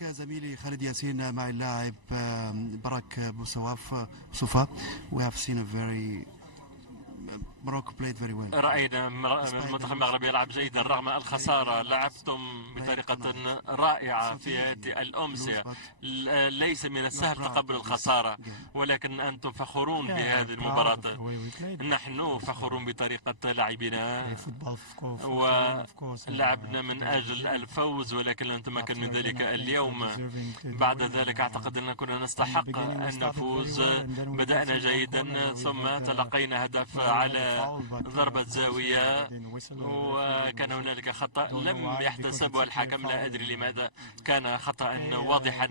لك زميلي خالد ياسين. معي اللاعب براك بوصفا. We have seen a very Morocco played very well. رأينا المنتخب المغربي يلعب جيدا رغم الخسارة. لعبتم بطريقة رائعة في هذه الأمسية. ليس من السهل تقبل الخسارة، ولكن أنتم فخورون بهذه المباراة. نحن فخورون بطريقة لعبنا ولعبنا من أجل الفوز، ولكن لم نتمكن من ذلك اليوم. بعد ذلك أعتقد أن كنا نستحق أن نفوز. بدأنا جيدا ثم تلقينا هدف على ضربة زاوية، وكان هنالك خطأ لم يحتسبه الحكم. لا أدري لماذا كان خطأ واضحا.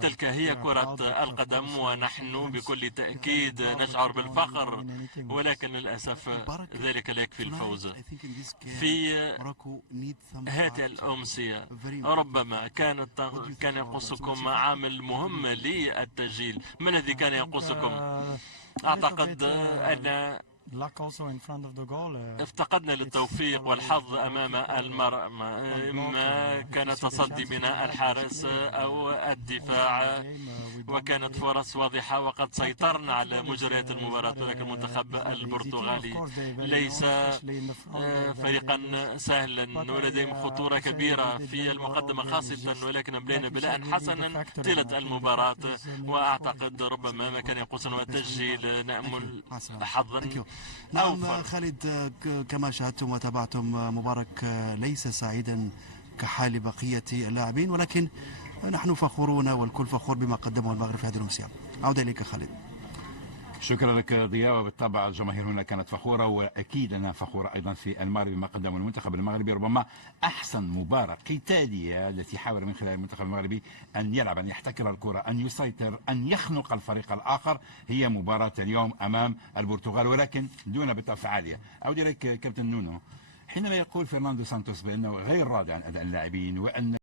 تلك هي كرة القدم، ونحن بكل تأكيد نشعر بالفخر، ولكن للأسف ذلك لا يكفي الفوز. في هذه الأمسية ربما كان ينقصكم عامل مهم للتسجيل. ما الذي كان ينقصكم؟ أعتقد أن افتقدنا للتوفيق والحظ أمام المرمى. ما كان تصدي بناء الحارس أو الدفاع، وكانت فرص واضحة وقد سيطرنا على مجريات المباراة. ولكن المنتخب البرتغالي ليس فريقا سهلا ولديهم خطورة كبيرة في المقدمة خاصة، ولكن أملينا بلاء حسنا طيلة المباراة. وأعتقد ربما ما كان ينقصنا التسجيل. نأمل حظا نعم خالد، كما شاهدتم وتابعتم مبارك ليس سعيدا كحال بقية اللاعبين، ولكن نحن فخورون والكل فخور بما قدمه المغرب في هذه الأمسية. عودة إليك خالد. شكرا لك ضياء. وبالطبع الجماهير هنا كانت فخورة، وأكيد أنها فخورة أيضا في المغرب بما قدمه المنتخب المغربي. ربما أحسن مباراة قتالية التي حاول من خلال المنتخب المغربي أن يلعب، أن يحتكر الكرة، أن يسيطر، أن يخنق الفريق الآخر، هي مباراة اليوم أمام البرتغال، ولكن دون بالطبع عالية. أعود إليك كابتن نونو. حينما يقول فرناندو سانتوس بأنه غير راضي عن أداء اللاعبين وأن